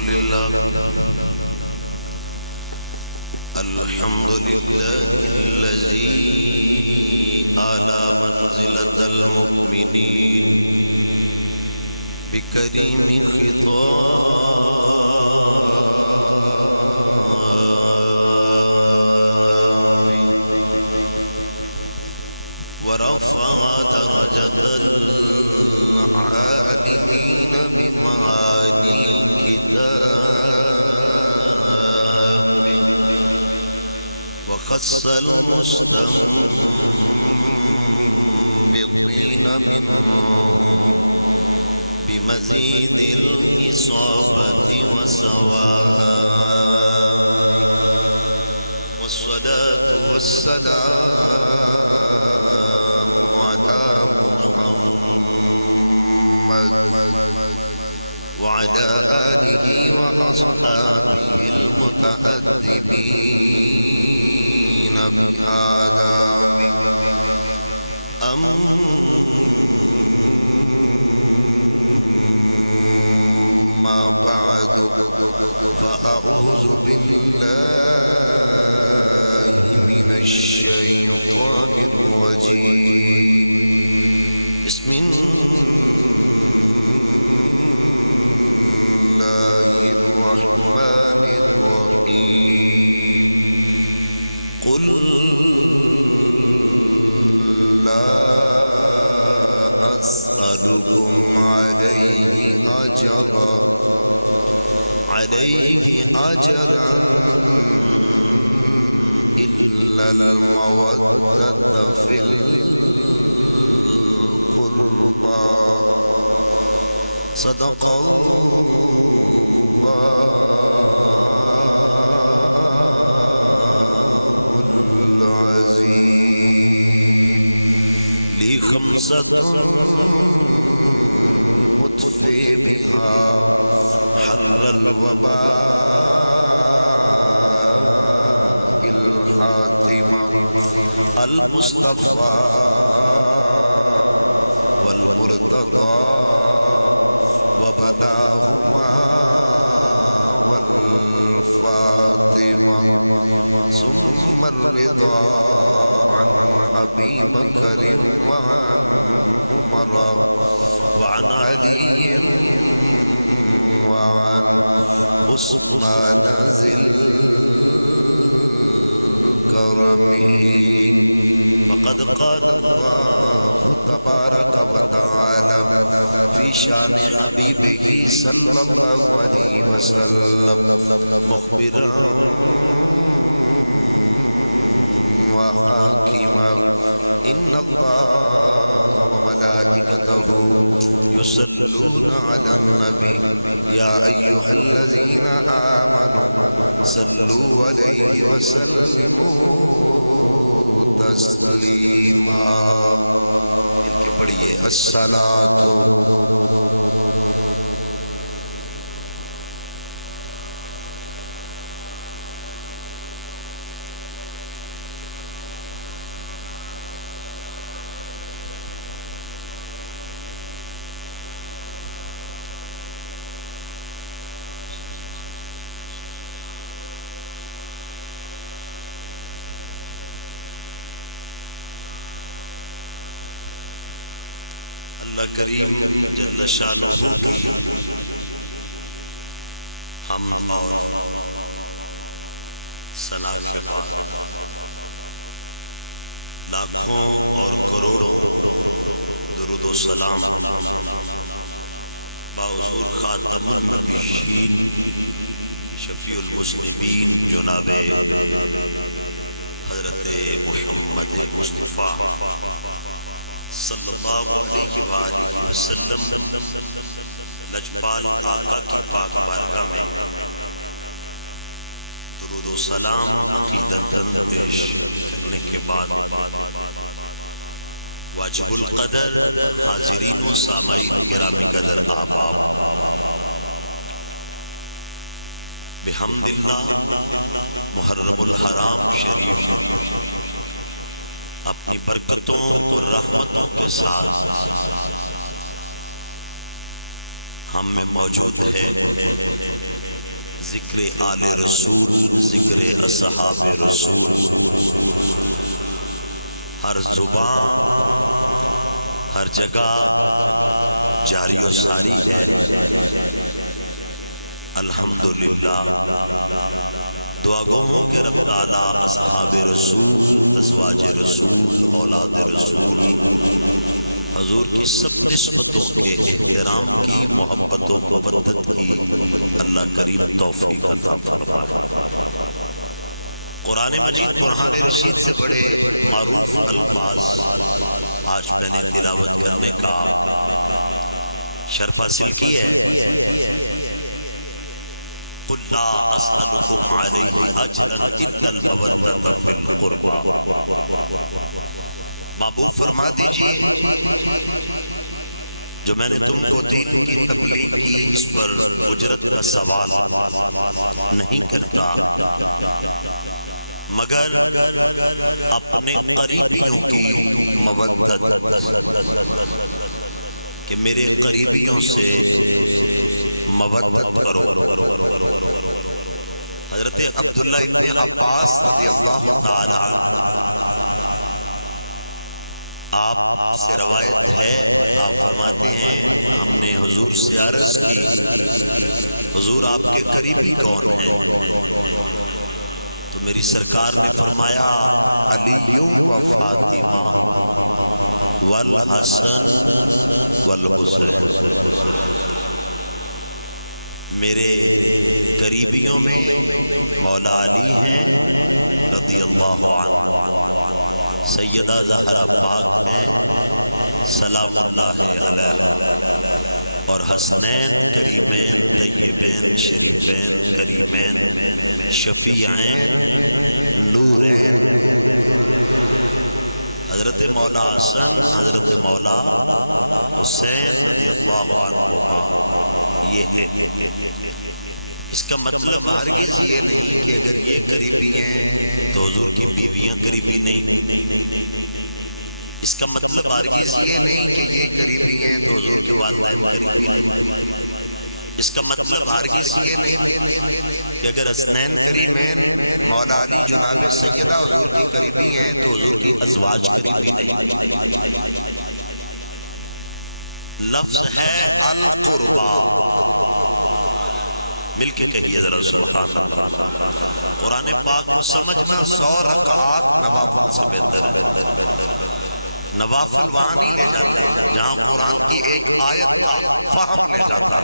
لله الحمد لله الذي أعلى منزلة المؤمنين بكريم خطاب ورفع درجة العالمين بمعاني الكتاب وخص المستنبطين بمزيد الإصابة والصواب والصلاة والسلام على محمد وعلى آله وأصحابه المتقدمين من أما بعد فأعوذ بالله من الشيطان الرجيم بسم الله الرحمن الرحيم قل لا أسألكم عليه أجرا إلا المودة في القربى صدق الله العظيم لي خمسة متبها حر الوباء العاطب المصطفى والمرتضى وبداهما والفاطمة ثم الرضا عن أبي بكر وعمر وعن علي وعن عثمان ذي الكرم فقد قال الله تبارك وتعالى في شأن حبيبه صلى الله عليه وسلم مخبرا وحاكما إن الله وملائكته يصلون على النبي يا أيها الذين آمنوا صلوا عليه وسلموا تسليما پڑھیے الصلاۃ اللہ کریم جل شانہ ہم صلاۃ لاکھوں اور کروڑوں درود و سلام باحضور خاتم النبیین شفیع المذنبین جناب حضرت محمد مصطفیٰ صلی اللہ علیہ وآلہ وسلم لجپال آقا کی پاک بارگاہ میں درود و سلام عقیدت پیش کرنے کے بعد واجب القدر حاضرین و سامعین کرام قدر بحمد اللہ محرم الحرام شریف اپنی برکتوں اور رحمتوں کے ساتھ ہم میں موجود ہے ذکر آل رسول، ذکر اصحاب رسول، ہر زبان ہر جگہ جاری و ساری ہے الحمدللہ۔ دعا گو ہو کہ رب تعالیٰ اصحاب رسول، ازواج رسول، اولاد رسول، حضور کی سب نسبتوں کے احترام کی، محبتوں کو بدت کی اللہ کریم توفیق عطا فرمائے۔ قرآن مجید قرآن رشید سے بڑے معروف الفاظ آج میں نے تلاوت کرنے کا شرف حاصل کی ہے۔ قُلْ لَا أَسْأَلُكُمْ عَلَيْهِ أَجْرًا إِلَّا الْمَوَدَّةَ فِي الْقُرْبَى۔ محبوب فرما دیجئے جو میں نے تم کو دین کی تبلیغ کی اس پر اجرت کا سوال نہیں کرتا، مگر اپنے قریبیوں کی مودت کہ میرے قریبیوں سے مودت کرو۔ حضرت عبداللہ ابن عباس رضی اللہ تعالی آپ سے روایت ہے، آپ فرماتے ہیں ہم نے حضور سے عرض کی حضور آپ کے قریبی کون ہیں؟ تو میری سرکار نے فرمایا علی و فاطمہ والحسن والحسین۔ میرے قریبیوں میں مولا علی ہیں رضی اللہ عنہ، سیدہ زہرا پاک ہیں سلام اللہ علیہ، اور حسنین کریمین طیبین شریفین کریمین شفیعین نورین۔ حضرت مولا حسن، حضرت مولا حسین رضی اللہ عنہ، یہ اس کا مطلب ہرگز یہ نہیں کہ اگر یہ قریبی ہیں تو حضور کی بیویاں قریبی نہیں۔ اس کا مطلب ہرگز یہ نہیں کہ یہ قریبی ہیں تو حضور کی والدہ قریبی نہیں۔ اس کا مطلب ہرگز یہ نہیں کہ اگر حسنین قریبی ہیں، مولا علی جناب سیدہ حضور کی قریبی ہیں تو حضور کی ازواج قریبی نہیں۔ لفظ ہے القربہ، مل کے کہیے ذرا قرآن پاک کو سمجھ میں 100 رکعات نوافل وہاں نہیں لے جاتا جہاں قرآن کی ایک آیت فہم لے جاتا،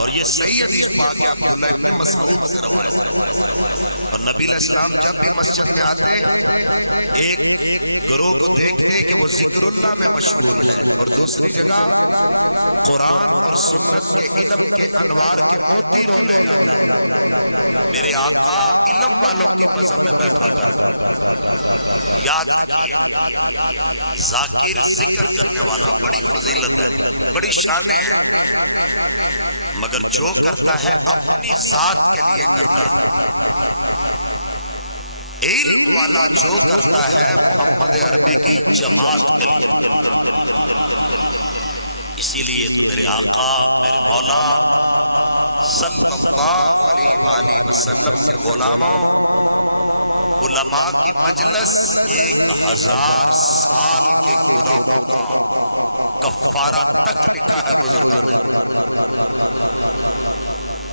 اور یہ صحیح حدیث پاک ہے عبداللہ ابن مسعود۔ اور نبی علیہ السلام جب بھی مسجد میں آتے ایک گروہ کو دیکھتے کہ وہ ذکر اللہ میں مشغول ہے، اور دوسری جگہ قرآن اور سنت کے علم کے انوار کے موتی رو لے۔ میرے آقا علم والوں کی سمجھ ذاکر ذکر کرنے والا بڑی شان ہے، مگر جو کرتا ہے اپنی ذات کے لیے کرتا ہے۔ علم والا جو کرتا ہے اپنی جماعت کے لیے۔ اسی لیے میرے آقا مولا صلی اللہ علیہ وسلم علماء کی مجلس 1000 سال کے گناہوں کفارہ تک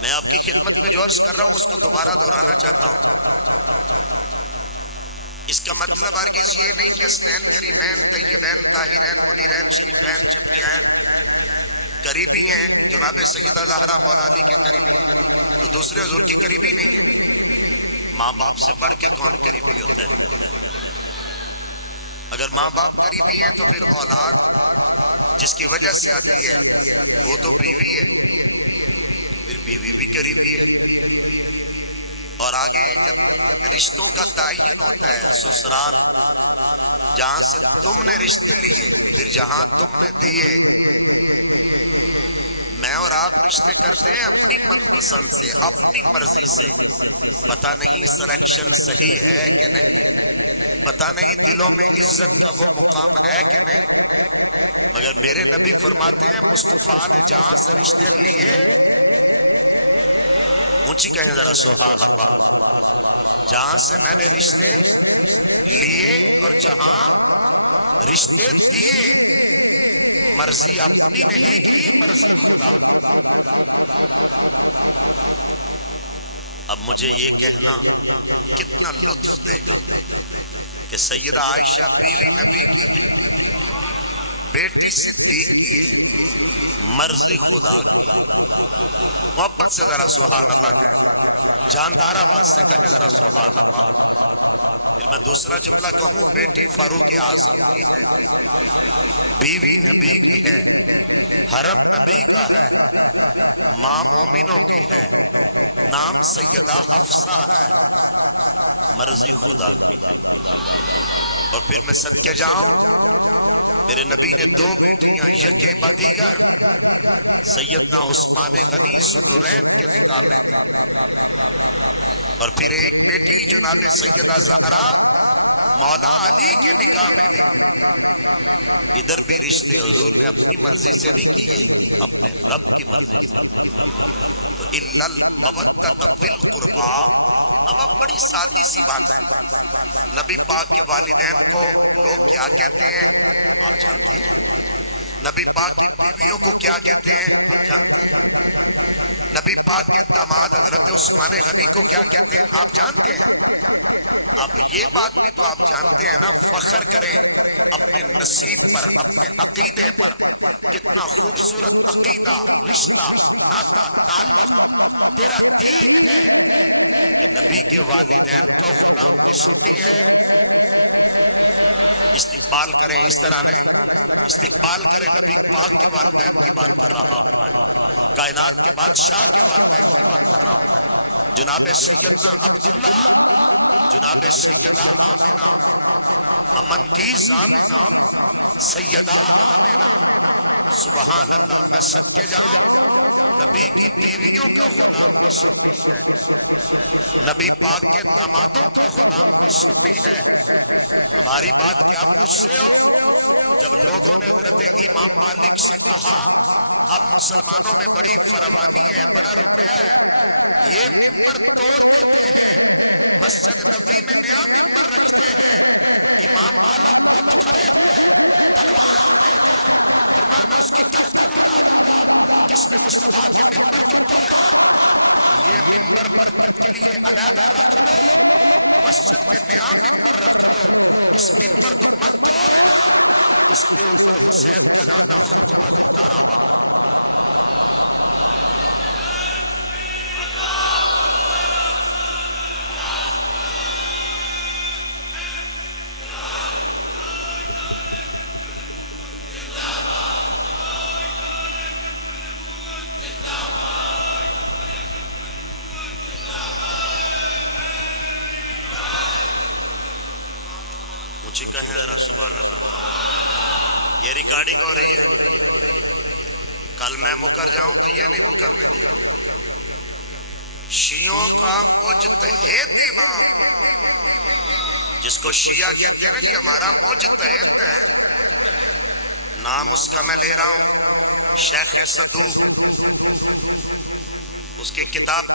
میں آپ کی خدمت میں عرض کر رہا ہوں تمہارا اس کا مطلب قریبی ہیں جناب سیدہ زہرا دوسرے حضور کی قریبی نہیں، ماں باپ بڑھ کر اگر ماں باپ قریبی ہیں تو پھر جس کی وجہ سے وہ تو قریبی ہے، بیوی بھی قریبی ہے، اور آگے رشتوں کا تعین ہوتا ہے سسرال جہاں تم نے رشتے لیے، جہاں تم نے دیے، میں اور آپ رشتے کرتے ہیں اپنی پسند سے، اپنی مرضی سے، پتہ نہیں سلیکشن صحیح ہے، پتہ پتہ نہیں دلوں میں وہ ہے مگر میرے نبی فرماتے ہیں اس کو فرمان جان سے اونچی کہیں گا جان سے لیے رشتے دیے مرضی اپنی اب مجھے یہ کہنا کہ سیدہ عائشہ بیٹی صدیق مرضی خدا محبت سے رسول اللہ جاندارہ دوسرا جملہ کو بیٹی فاروق بیوی حرم مامینوں نام سیدہ مرضی خدا اور پھر میں سمجھ جاؤں میرے نبی نے دو سیدنا عثمان اور پھر ایک جناب سیدنا مولا ادھر بھی رشتے بڑی سادی نبی پاک والدین نبی پاک بیویوں کو کیا نبی پاک حضرت عثمان کو کیا اب یہ بات جانتے ہیں فخر کریں اپنے نصیب پر عقیدے پر کتنا خوبصورت رشتہ تیرا دین ہے نبی کے والدین کا غلام سے استقبال کریں کائنات کے بادشاہ کے جناب سید عبداللہ جناب سیدہ امن سیدہ سبحان اللہ سب کے جاؤ نبی بیویوں کا غلام نبی پاک امانتوں کا غلام ہماری بات کیا سنتے ہو جب لوگوں نے کہا امام مالک نے کہا مسلمانوں نے بڑی پرواہی بنا رکھا ہے یہ پر توڑتے ہیں بس نعمت پر رکھتے ہیں امام مالک جس مصطفیٰ کے ممبر پر توڑا یہ ممبر پر پڑھیے علیحدہ رکھ لو مسجد کے نعمت پر رکھ لو اس ممبر پر مت توڑ اس کے اوپر حسین کا نام یہ ریکارڈنگ ہو رہی کل میں شیعوں جس کو شیعہ نام اس کا میں لے رہا ہوں شیخ اس کی کتاب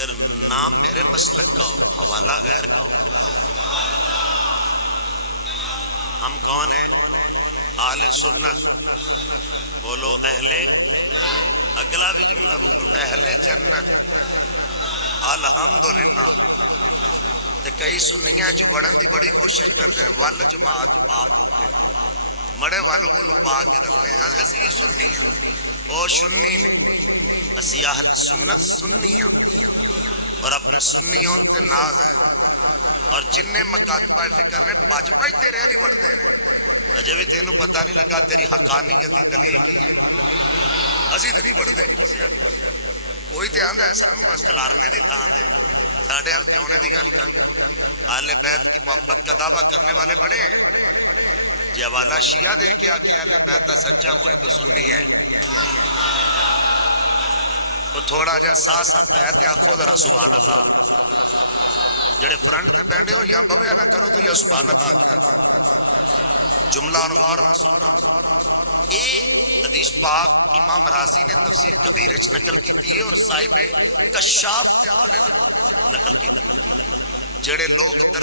اگر نام ہم کون ہیں آل سنت بولو اگلا بھی الحمدللہ کئی سنیاں بڑے بڑے مڑے اور تھوڑا ساتھ جڑے لوگ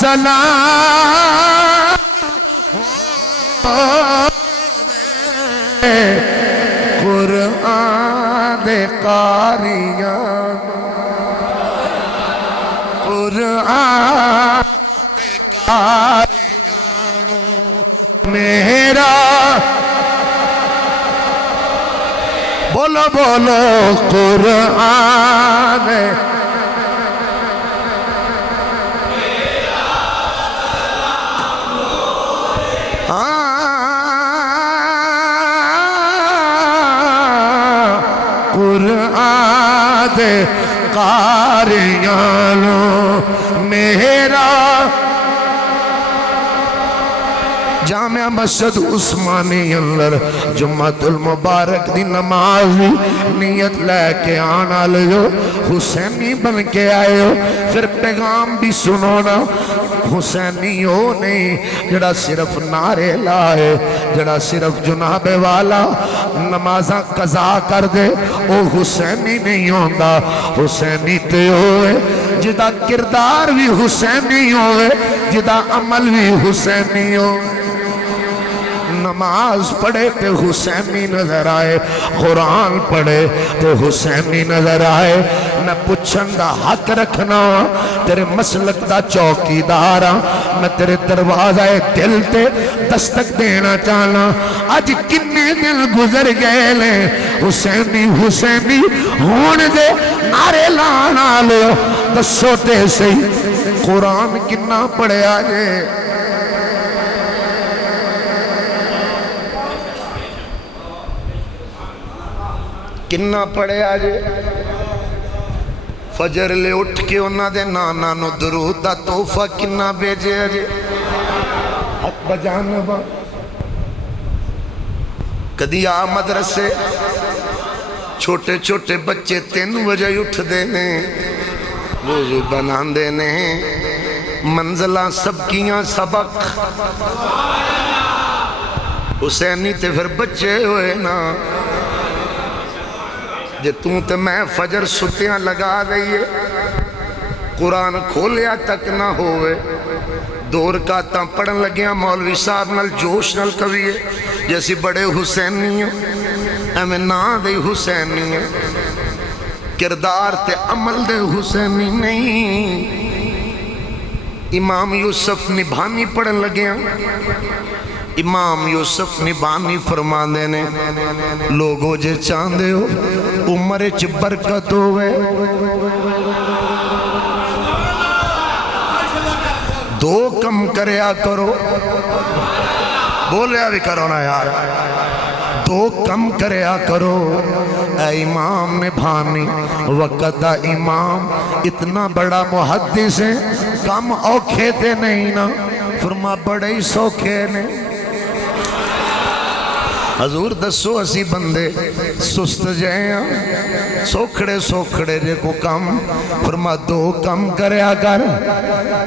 سلام قرآن قاریاں قرآن میرا بولو بولو قرآن قرآن قاریاں میرا جامع مسجد عثمانی اندر جمعۃ المبارک دی نماز نیت لے کے آنا لئے حسینی بن کے آئے ہو پھر پیغام بھی سنونا حسینی ہو نہیں جڑا صرف نعرے لائے جڑا صرف جناب والا نمازہ قضا کر دے وہ حسینی نہیں ہوتا حسینی تے ہوئے جدا کردار بھی حسینی ہوئے جدا عمل بھی حسینی ہوئے نماز پڑھے تو حسینی نظر آئے قرآن پڑھے تو حسینی نظر آئے میں پوچھن دا حق رکھنا تیرے مسلک دا چوکیدارا میں تیرے دروازہ دل تے دستک دینا چاہنا آج کتنے دل گزر گئے لے حسینی حسینی ہون دے نعرے لانا لے دسو تے سے قرآن کنا پڑھے آجے کنا پڑھے آجے فجر لے اٹھ کے انہاں دے نانا نو درود دا تحفہ کنا بیجے آجے حق بجانا با کدی آ مدرسے چھوٹے چھوٹے بچے 3 بجے اٹھ دینے وضو بنان دینے منزلہ سب کیاں سبق حسینی تے پھر بچے ہوئے نا جے توں تے میں فجر ستیاں لگا رہی قرآن کھولیا تک نہ ہوئے 2 رکعتاں پڑھن لگیاں مولوی صاحب نال جوش نال کوئی جیسی بڑے حسینی ایمیں نا دے حسینی کردار تے عمل دے حسینی نہیں امام یوسف نبھانی پڑھن لگیاں امام یوسف نبھانی فرمان دینے لوگوں جے چاندے ہو عمر چ برکت ہوئے 2 کم کریا کرو بولیا بھی کرو نا یار 2 کم کریا کرو اے امام نبھانی وقت دا امام اتنا بڑا محدث ہے کم اوکھے تھے نہیں نا فرما بڑے ہی سوکھے نے حضور دسو اسی بندے سست جائیں سوکھڑے سوکھڑے جے کو کم فرما 2 کم کریا کر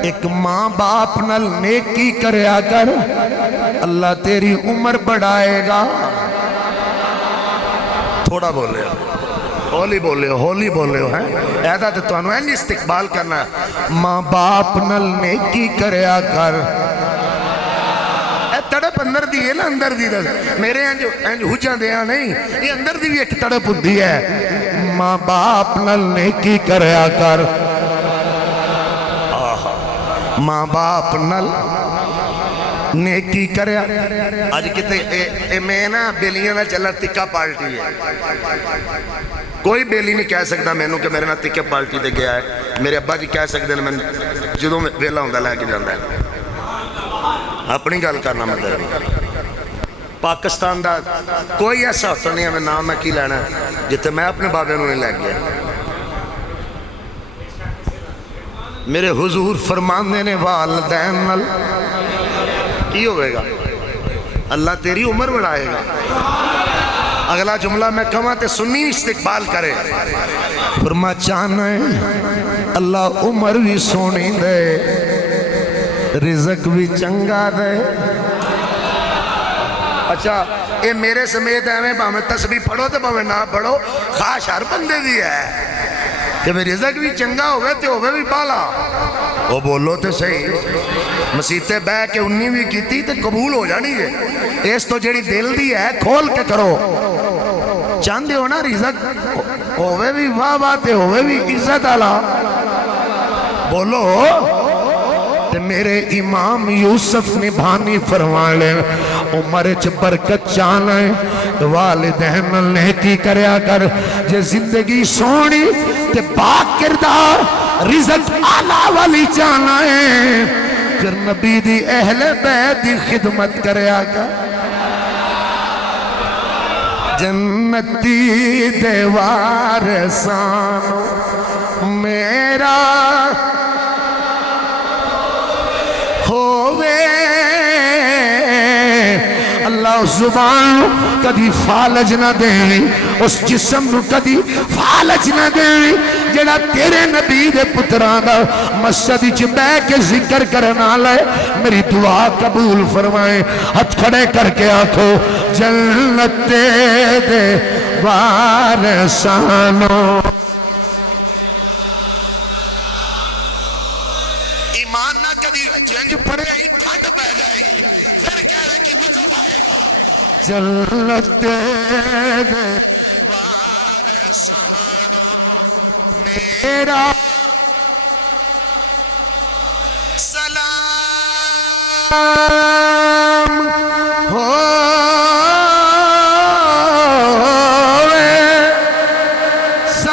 ایک ماں باپ نل نیکی کریا کر اللہ تیری عمر بڑھائے گا تھوڑا بولے ہولی بولے ہو ایدہ تے تو انو اینی استقبال کرنا ہے ماں باپ نل نیکی کریا کر تڑپ اندر دی ہے نا اندر دی میرے حجاں دیا نہیں یہ اندر دی بھی ایک تڑپ دی ہے ماں باپ نل نیکی کریا کر ماں باپ نل نیکی کریا آج کہتے میں نا بیلیاں نہ چلا تکا پالٹی ہے کوئی بیلی نہیں کہہ سکتا میں نے کہ میرے نا تکے پالٹی دے گیا ہے میرے ابا جی کہہ سکتے ہیں میں جدوں میں بیلا ہوں گا لے کے جانا ہے اپنی گل کرنا پاکستان دا کوئی ایسا حصہ نہیں ہے میں نام میں کی لینا ہے جتے میں اپنے بابے میں لیں گے میرے حضور فرمان دینے والدین کی ہوئے گا اللہ تیری عمر بڑھائے گا اگلا جملہ میں کہاں تے سنی استقبال کرے فرما چاہنا ہے اللہ عمر بھی سونی دے رزق بھی چنگا دے اچھا یہ میرے سمیت ہے میں تسبیح پڑھو تو میں نہ پڑھو خواہش ہر بندے دی ہے کہ میں رزق بھی چنگا ہوگا تو ہوگا بھی پالا وہ بولو تو صحیح مسیطے بے کے انہی بھی کیتی تو قبول ہو جانی ہے اس تو جڑی دل دی ہے کھول کے کرو چاندے ہو نا رزق ہوئے بھی واہ باتے ہوئے بھی عزت اللہ بولو تے میرے امام یوسف نے بھانی فرمانے عمر چ برکت چانا ہے والدین نیکی کریا کر جے زندگی سونی تے پاک کردار رزق اعلی والی چانا ہے پھر نبی دی اہل بیت دی خدمت کریا کر جنتی دیوار سان میرا زبان کدی فالج نہ دینی اس جسم کو کدی فالج نہ دینی جڑا تیرے نبی دے پتران دا مسجد وچ بیٹھ کے ذکر کرنا لے میری دعا قبول فرمائے ہاتھ کھڑے کر کے آکھو جنت دے وارثانو ایمان نہ کدی پڑے جنت دے میرا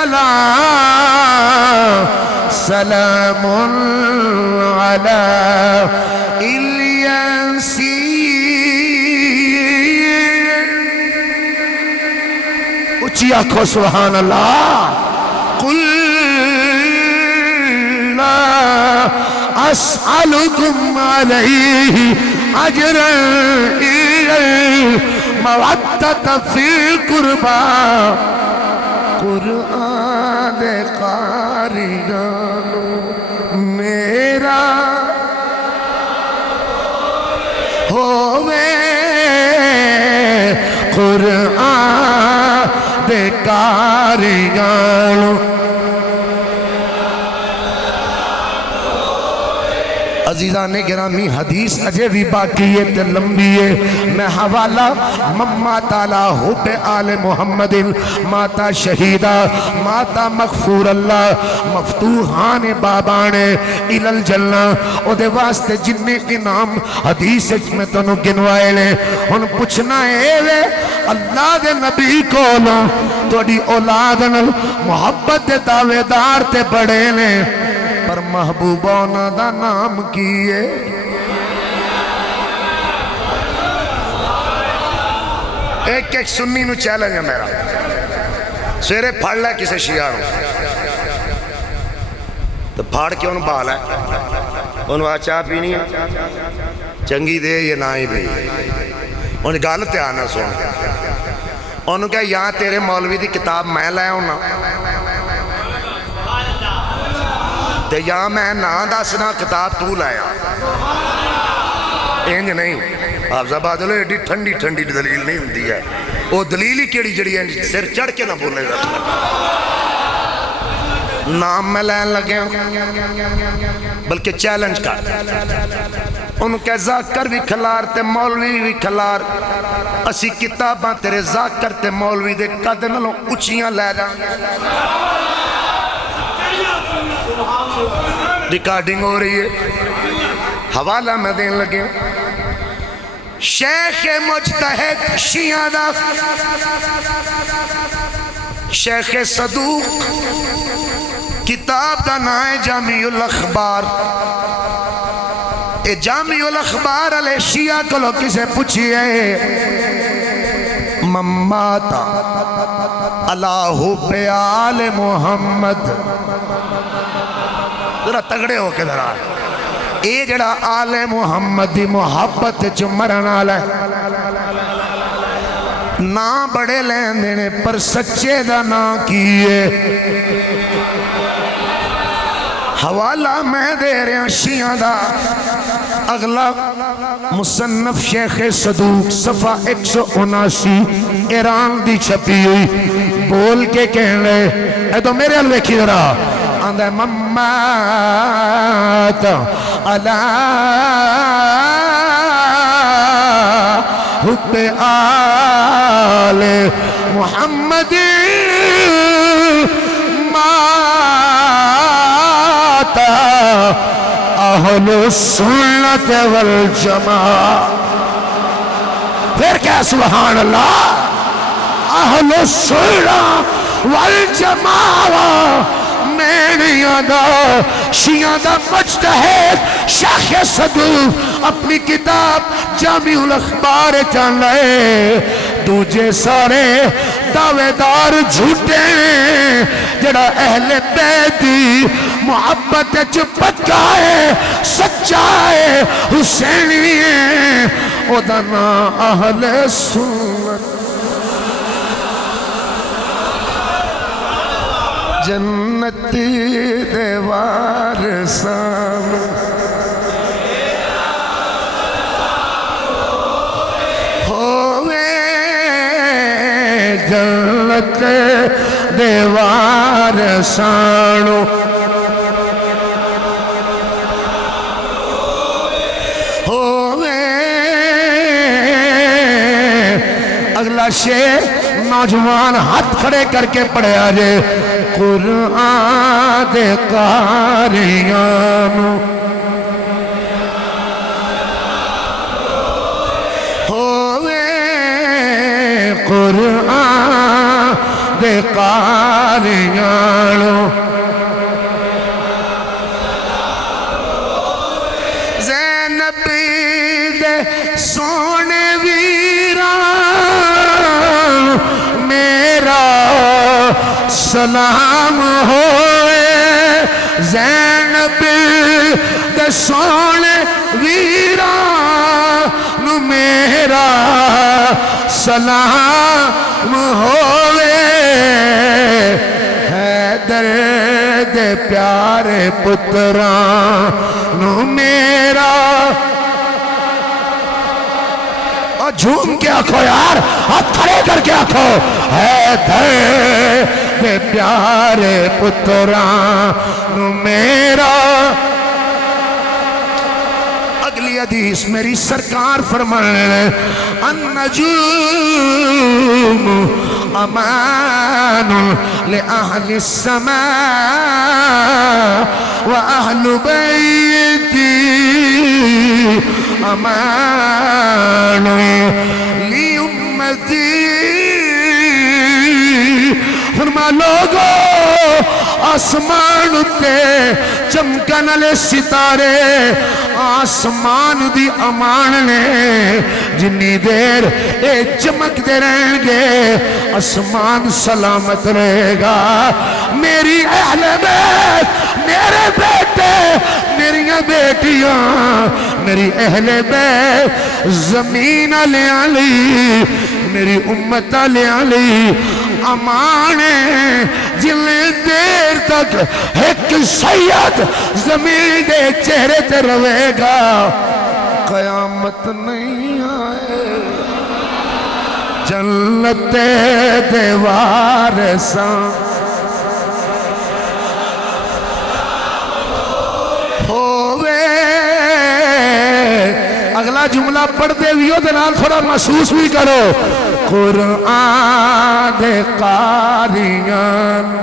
سلام سلام علی آنکھو سبحان اللہ قل لا اسألكم علیہ اجرا الا المودۃ فی القربى قرآن قاریہ میرا ہوئے قرآن عزیزان گرامی حدیث اجے بھی باقی ہے کہ لمبی ہے میں حوالہ مما تعالی حب آل محمد ماتا شہیدہ ماتا مغفور اللہ مفتوحان بابانے الالجنہ او دے واسطے جننے کے نام حدیث میں تنو گنوائے لے ان پوچھنا ہے لے اللہ دے نبی کو لو توڑی اولاد محبت دے دعویدار تے بڑے نے پر محبوبانہ دا نام کیے ایک ایک سنی نو چیلنج ہے میرا سویرے پھاڑ لے کسے شیعہ تو پھاڑ کے انہوں بال ہے انہوں چاہ پینی ہے چنگی دے یہ نائی دے انہوں گالت ہے آنا سن انہوں کہا یہاں تیرے مولوی دی کتاب میں لائے ہوں تے یہاں میں نا داسنا کتاب تو لائے اینج نہیں حافظ آباد ایڈی ٹھنڈی ٹھنڈی دلیل نہیں ہوتی ہے وہ دلیل ہی کیڑی جڑی ہے سر چڑھ کے نہ بولنے گا نام میں لین لگے بلکہ چیلنج کر انہوں کہ ذاکر بھی کھلار تے مولوی بھی کھلار اسی کتاباں تیرے ذاکر تے مولوی دے قدنوں اچھیاں لے جائیں ریکارڈنگ ہو رہی ہے حوالہ میں دین لگے شیخ مجتہد شیعہ دا شیخ صدوق کتاب دا نائے جامعی الاخبار اے جامعی الاخبار علیہ شیعہ کو لوگ کسے پوچھئے مماتا اللہ بیال محمد ذرا تگڑے ہو کے دھرا اے جڑا آل محمد دی محبت جو مرنا لے نا بڑے لین دینے پر سچے دا نا کیے حوالہ میں دے رہا شیعہ دا اگلا مصنف شیخ صدوق صفحہ 179 ایران دی چھپی ہوئی بول کے کہنے اے تو میرے حل ویکھی ذرا آندھے ممات علی حب آل محمد اہل السنت والجماعت پھر کیا سبحان اللہ اہل السنت والجماعت میں نہیں آنا شیعہ دا مجتہد شیخ صدوق اپنی کتاب جامع الاخبار چاندے دوجے سارے دعوے دار جھوٹے جڑا اہل بیتی محبت پکا ہے سچا ہے حسینی ہے او دانا اہل سنت جنتی دیوار سامنے ہوئے جنت دیوار سانو ہوئے اگلا شیر نوجوان ہاتھ کھڑے کر کے پڑھے آجے قرآن دے قاریان ہوئے قرآن دے قاریان زینب دے سونے سلام ہوئے زینب دے سونے ویران میرا سلام ہوئے حیدر دے پیارے پتران میرا جھوم کے آنکھو یار ہاتھ کھڑے کر کے آنکھو حیدر دے پیارے پتران میرا اگلی حدیث میری سرکار فرمائے النجوم امان لأہل السماء وأہل بیتی امان لی امتی فرما لوگو آسمان تے چمکن لے ستارے آسمان دی امان نے جنی دیر اے چمک دے رہیں گے آسمان سلامت رہے گا میری اہل بیت میرے بیٹے میری بیٹیاں میری اہل بیت زمین لے علی میری امت لے علی امانے جلے دیر تک ایک سید زمین دے چہرے تے روے گا قیامت نہیں آئے جنت دیوار ہوئے اگلا جملہ پڑھتے ہوئے دلال تھوڑا محسوس بھی کرو قرآن قاریان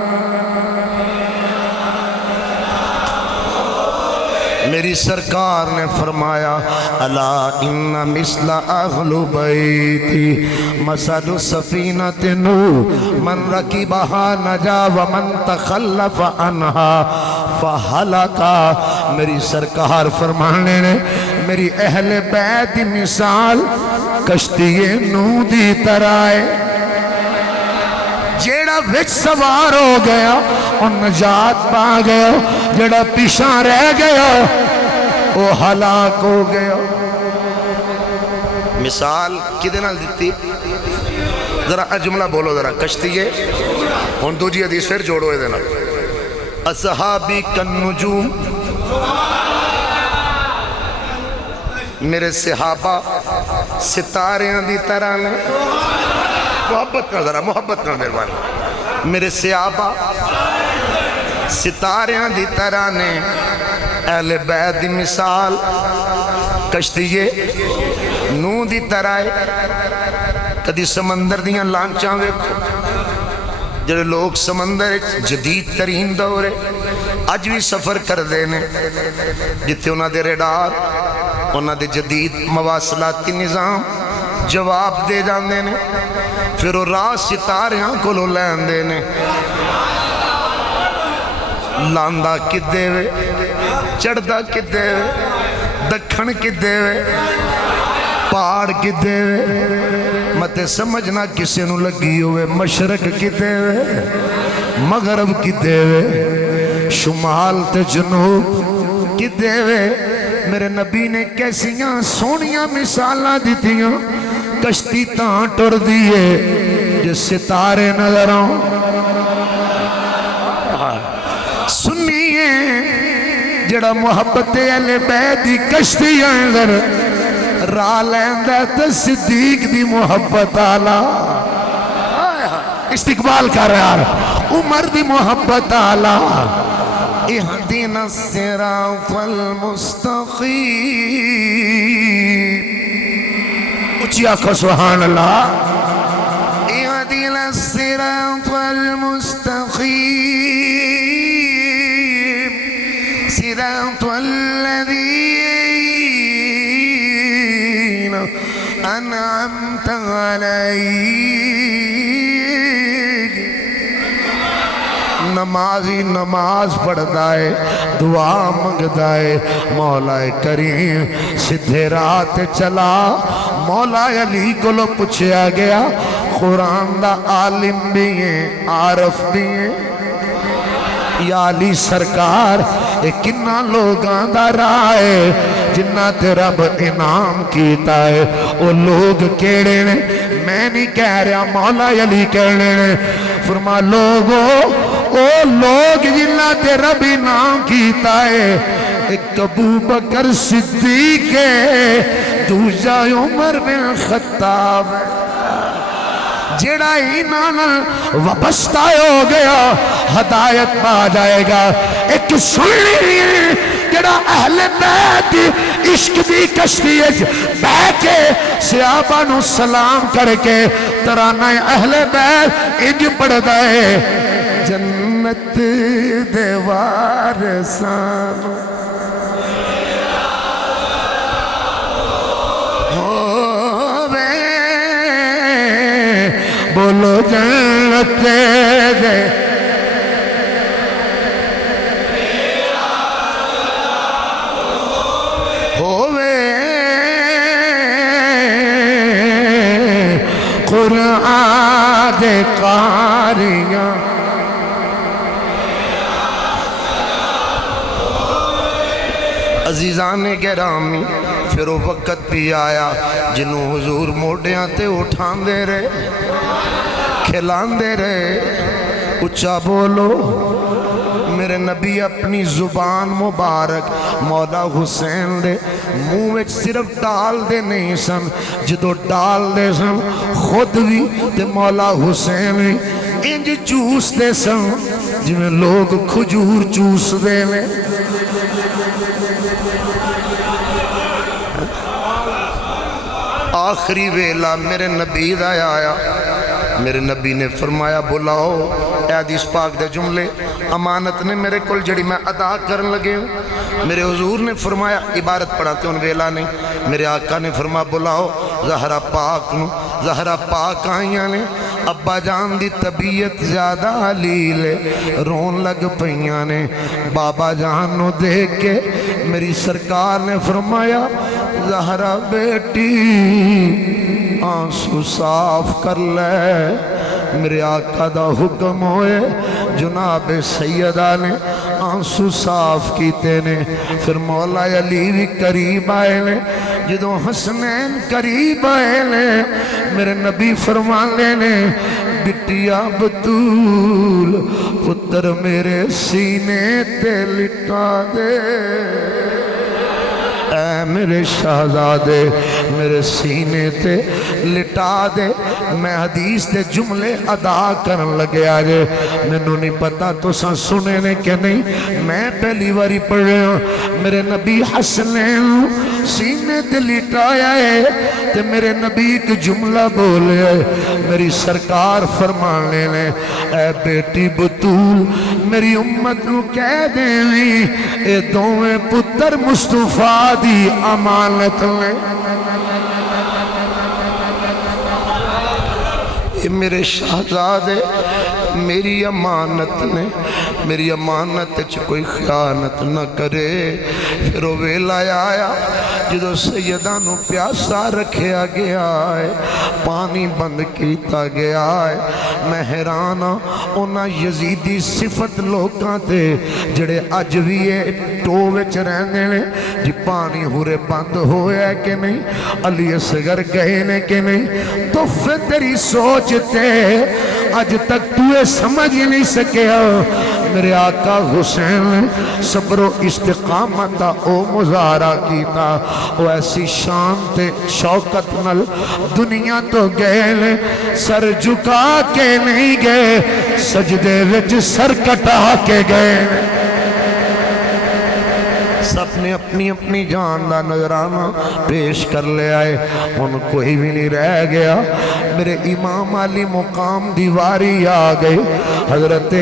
میری سرکار نے فرمایا الا ان مثل اہل بیتی مثل سفینۃ نوح من رکبها نجا ومن تخلف عنها فہلک میری سرکار فرمانے نے میری اہل بیت مثال کشتی نوح دی طرح ہے جیڑا وچ سوار ہو گیا اور نجات پا گیا جیڑا پیشاں رہ گیا وہ ہلاک ہو گیا مثال کدے نہ دیتی ذرا جملہ بولو ذرا کشتی ہے ان دو جی حدیث پھر جوڑو ہے دینا اصحابی کالنجوم، میرے صحابہ ستاریاں دی طرح نے، محبت کر ذرا، محبت کر دے میرے صحابہ ستاریاں دی طرح نے، اہل بیت دی مثال کشتیے نو دی طرح کدی سمندر دیاں لانچاں وے جڑے لوگ سمندر جدید ترین دور اج بھی سفر کر دینے جتے انہاں دے ریڈار انہاں دے جدید مواصلاتی نظام جواب دے جاندے نے، پھر وہ راہ ستاریاں کولوں لین دینے، لاندہ کدے وے چڑھدا کدے وے دکھن کدے وے پہاڑ کدے وے متے سمجھنا کسے نو لگی ہوئے، مشرق کدے وے مغرب کدے وے شمال تے جنوب کدے وے۔ میرے نبی نے کیسیاں سونیاں مثالاں دیتیاں، کشتی تاں ٹر دیئے جس ستارے نظر سنیے جڑا محبت اہل بیت دی کشتی اندر راہ لیندہ تے صدیق دی محبت آلہ استقبال کر رہا ہے، عمر دی محبت آلہ اہدنا الصراط المستقیم، اچھی آنکھو سبحان اللہ، اہدنا الصراط المستقیم صراط الذين أنعمت عليهم۔ نمازی نماز پڑھتا ہے، دعا منگتا ہے، مولا کریم سدھے رات چلا، مولا علی کو لو پوچھا گیا قرآن دا عالم بھی ہے عارف بھی ہے، یا علی سرکار کنہ لوگاں دا رائے جنہ تے رب انعام کیتا ہے، او لوگ کیڑے نے، میں نہیں کہہ رہا مولا علی کہنے نے، فرما لوگو او لوگ جنہ تے رب انعام کیتا ہے، ایک ابو بکر صدیق ہے، دوسرا عمر بن خطاب، جڑا ایمان وابستہ ہو گیا ہدایت میں آ جائے گا۔ ایک سنی جڑا اہل بیت عشق دی کشتی بیٹھ کے صحابہ نو سلام کر کے ترانہ اہل بیت انج پڑھ گئے، جنت دے وارثاں بولو جنت دے ہووے قرآن دے قاریاں، عزیزان گرامی پھر وہ وقت بھی آیا جنہوں حضور موڑیاں تے اٹھان دے رہے کھلان دے رہے، اچھا بولو میرے نبی اپنی زبان مبارک مولا حسین دے منہ وچ صرف ڈال دے نہیں سن، جدو ڈال دے سن خود بھی تے مولا حسین بھی انج چوس دے سن جی میں لوگ کھجور چوس دے میں۔ آخری ویلا میرے نبی دا آیا، میرے نبی نے فرمایا بلاؤ، اے حدیث پاک دے جملے امانت نے میرے کل جڑی میں ادا کرن لگے، میرے حضور نے فرمایا عبارت پڑھاتے ان ویلا نے، میرے آقا نے فرمایا بلاؤ زہرہ پاک نو، زہرہ پاک آئیاں نے، ابا جان دی طبیعت زیادہ حلیل ہے، رون لگ پہیاں نے، بابا جان نو دیکھ کے میری سرکار نے فرمایا زہرہ بیٹی آنسو صاف کر لے میرے آقا دا حکم ہوئے جناب سیدہ نے آنسو صاف کیتے نے پھر مولا علی بھی قریب آئے نے جدو حسنین قریب آئے نے میرے نبی فرمانے نے بٹیا بطول پتر میرے سینے تے لٹا دے اے میرے شہزادے میرے سینے تے لٹا دے میں حدیث دے جملے ادا کرن لگے آجے مینوں نہیں پتا تو سنے نے کہ نہیں میں پہلی باری پڑھ رہا ہوں میرے نبی حسنین سینے تے لٹایا ہے تے میرے نبی کی جملہ بولے میری سرکار فرمانے نے اے بیٹی بطول میری امت نو کہہ دیں اے دوویں پتر مصطفیٰ دی امانت میں میرے شہزادے میری امانت نے میری امانت کوئی خیانت نہ کرے پھر وہ ویلا آیا جدو سیدہ نو پیاسا رکھیا گیا ہے پانی بند کیتا گیا ہے میں حیران اونا یزیدی صفت لوکاں تے جڑے اج بھی ٹو وچ رہنے نے جی پانی ہورے بند ہویا کہ نہیں علی اصغر گئے نے کہ نہیں تو پھر تیری سوچ آج تک تو سمجھ نہیں سکیا میرے آقا حسین صبر و استقامت او مظاہرہ کیتا وہ ایسی شان تے شوکت نل دنیا تو گئے سر جھکا کے نہیں گئے سجدے وچ سر کٹا کے گئے سب نے اپنی اپنی جان دا نظرانہ پیش کر لے آئے ان کوئی بھی نہیں رہ گیا میرے امام علی مقام دیواری آگئے حضرت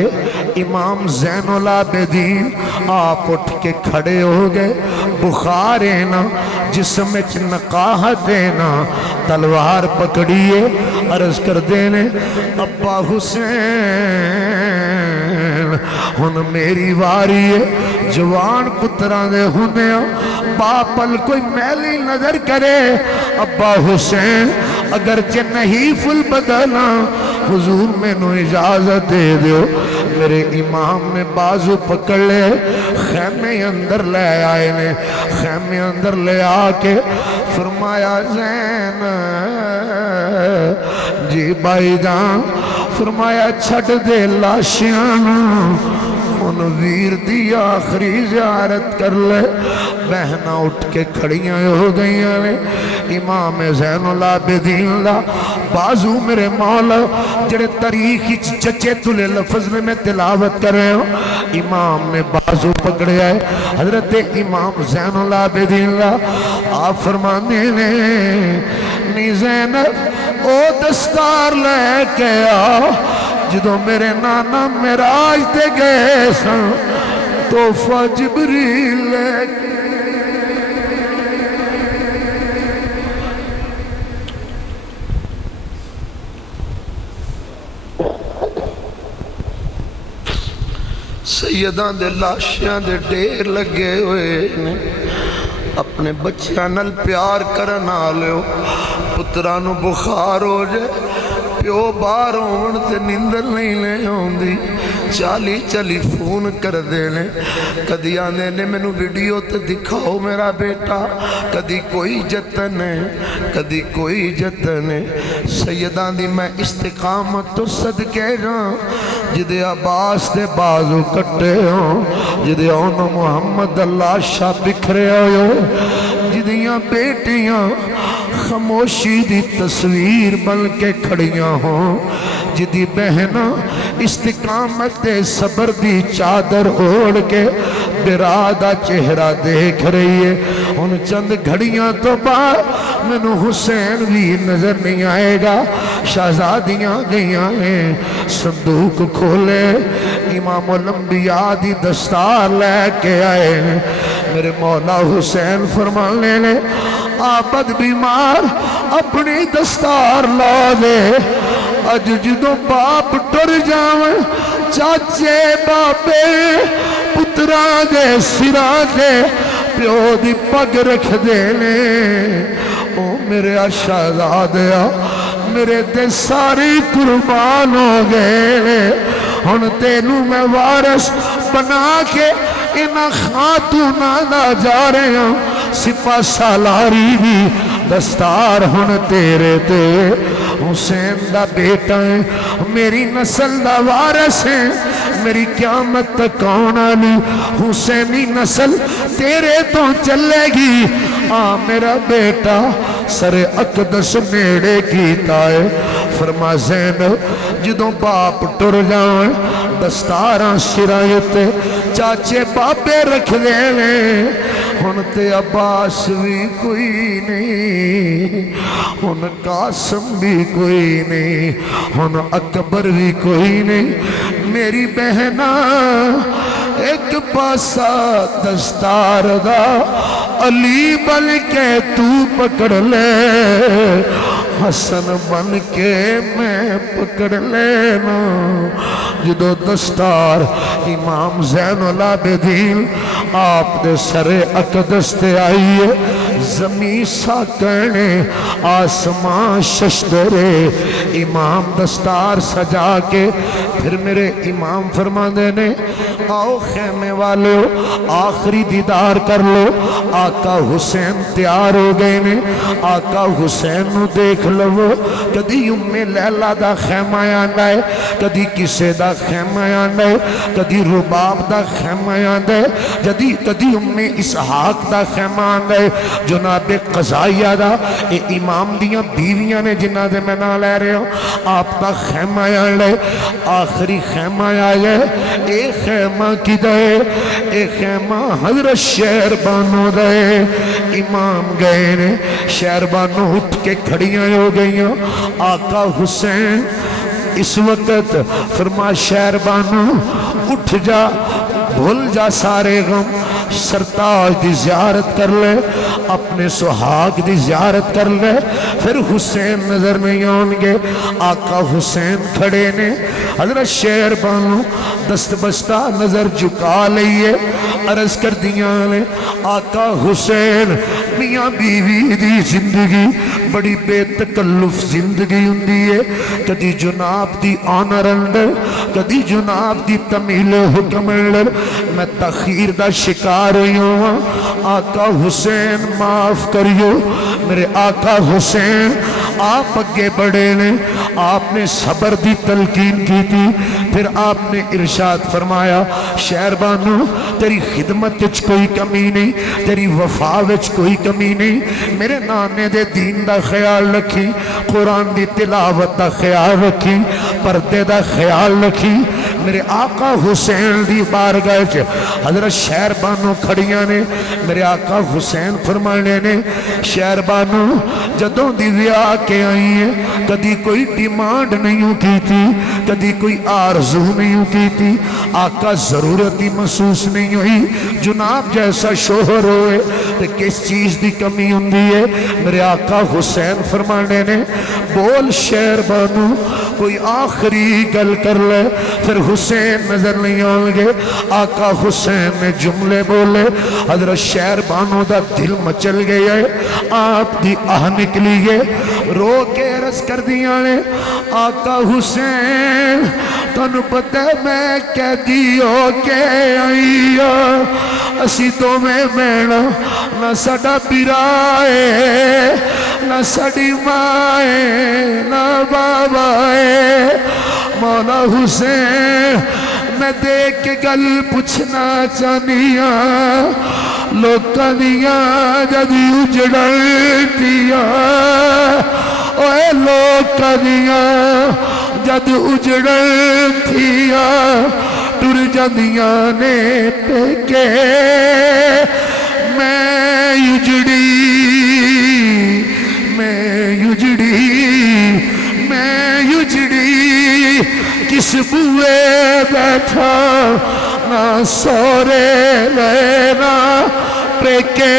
امام زین العابدین آپ اٹھ کے کھڑے ہو گئے بخار نا جسم اچ نقاہت نا تلوار پکڑیے عرض کر دینے ابا حسین ہن میری واری ہے جوان پتران دے ہونے پاپل کوئی پہلی نظر کرے ابا حسین اگرچہ نہیں فل بدلا حضور میں نو اجازت دے دیو میرے امام نے بازو پکڑ لے خیمے اندر لے آئے نے خیمے اندر لے آکے فرمایا زین جی بائی جان فرمایا چھٹ دے لاشیاں ان ویر دی آخری زیارت کر لے بہنہ اٹھ کے کھڑیاں ہو گئی ہیں امام زین العابدین لا بازو میرے مولا جڑے تاریخی چچے تلے لفظ میں تلاوت کر رہے ہو امام نے بازو پکڑے آئے حضرت امام زین العابدین لا آپ فرمانے نے نی زینب او دستار لے کے آ جدو میرے نانا معراج دے گئے سن توفہ جبریل لے سیداں دے لاشیاں دے ڈیر لگے ہوئے اپنے بچیاں نل پیار کرنا لو پترانو بخار ہو جائے پیو بار ہون تے نیندر نہیں لے ہوندی چالی فون کر دینے کدی آنے نے میں نو ویڈیو تے دکھاؤ میرا بیٹا کدی کوئی جتن ہے کدی کوئی جتن ہے سیدان دی میں استقامت تو صدقے جاں جدے عباس دے بازو کٹے ہوں جدے اونو محمد اللہ شاہ بکھرے ہوئے جدیاں بیٹیاں خاموشی دی تصویر بن کے کھڑیاں ہوں جدی بہنہ استقامت دے صبر دی چادر اوڑ کے برادہ چہرہ دیکھ رہی ہے ان چند گھڑیاں تو بعد منو حسین بھی نظر نہیں آئے گا شہزادیاں گئیاں ہیں صندوق کھولے امام الانبیاء دی دستار لے کے آئے میرے مولا حسین فرمانے لے آبد بیمار اپنی دستار لا دے اج جدو باپ ڈر جاویں چاچے باپے پتران دے سران دے پیو دی پگ رکھ دے او میرے شہزادیا میرے تے ساری قربان ہو گئے ہن تینوں میں وارث بنا کے انہاں خاتوناں دا جا رہے ہوں سپہ سالاری بھی دستار ہن تیرے تے حسین دا بیٹا ہے میری نسل دا وارث ہے میری قیامت تک کون آنی حسینی نسل تیرے تو چلے گی میرا بیٹا سر اقدس نیڑے کیتا ہے فرما زینب جدوں باپ ٹر جائیں دستاراں سرائیتے چاچے بابے رکھ لینے ان تے عباس بھی کوئی نہیں ان قاسم بھی کوئی نہیں ان اکبر بھی کوئی نہیں میری بہنا ایک پاسا دستار دا علی بن کے تو پکڑ لے حسن بن کے میں پکڑ لینا جدو دستار امام زین العابدین آپ دے سر اقدس تے آئیے زمین سا کرنے آسمان ششترے امام دستار سجا کے پھر میرے امام فرما دینے آؤ خیمے والے آخری دیدار کر لو آقا حسین تیار ہو گئے نے آقا حسین نو دیکھ لو کدی ام لیلہ دا خیمہ آندا ہے کدی کسے دا خیمہ آندا ہے کدی رباب دا خیمہ آندا ہے کدی ام اسحاق دا خیمہ آندا ہے جناب قضائیہ دا اے امام دیاں بیویاں نے جنہ دے میں نہ لے رہے ہو آپ دا خیمہ آندا ہے آخری خیمہ آیا ہے اے خیمہ کی دے اے خیمہ حضرت شہر بانو دے امام گئے نے شہر بانو اٹھ کے کھڑیاں ہو گئیاں آقا حسین اس وقت فرما شہر بانو اٹھ جا بھول جا سارے غم سرتاج دی زیارت کر لے اپنے سہاگ دی زیارت کر لے پھر حسین نظر نہیں آنگے آقا حسین کھڑے نے حضرت شہر بانو دست بستہ نظر جھکا لئیے عرض کر دیاں نے آقا حسین میاں بیوی دی زندگی بڑی بے تکلف زندگی ہوندی ہے کدی جناب دی آنر اندر کدی جناب دی تمیل حکم اندر میں تخیر دا شکار ہوں آقا حسین معاف کریو میرے آقا حسین آپ اگے بڑے نے آپ نے صبر دی تلقین کی تھی پھر آپ نے ارشاد فرمایا شہر بانو تیری خدمت وچ کوئی کمی نہیں تیری وفا وچ کوئی کمی نہیں میرے نانے دے دین دا خیال رکھی قرآن دی تلاوت دا خیال رکھی پردے دا خیال رکھی میرے آقا حسین دی بارگاہ حضرت شہر بانو کھڑیاں نے میرے آقا حسین فرمانے نے شہر بانو جدوں دی ویاہ کے آئی ہے کدی کوئی ڈیمانڈ نہیں کی تھی کدی کوئی آرزو نہیں کی تھی آقا ضرورت ہی محسوس نہیں ہوئی جناب جیسا شوہر ہوئے تو کس چیز دی کمی ہوندی ہے میرے آقا حسین فرمانے نے بول شہر بانو کوئی آخری گل کر لے پھر حسین نظر نہیں آنگے آقا حسین نے جملے بولے حضرت شہر بانو دا دل مچل گیا ہے آپ دی آہ نکلی گئے رو کے رس کر دیا نے آقا حسین تن پتہ میں کہتی ہو کے آئی اسی تو میں بینا نہ سڑا پیرائے نہ سڑی مائے نہ بابائے مولا حسین میں دیکھ کے گل پوچھنا چاہنیا لوکاں دیاں جدی اجڑ دیا اوے لوکاں دیاں جد اجڑ دیا ٹر جدیاں نے پیکے میں اجڑی کس بوئے بیٹھا نہ سورے لینا پیکے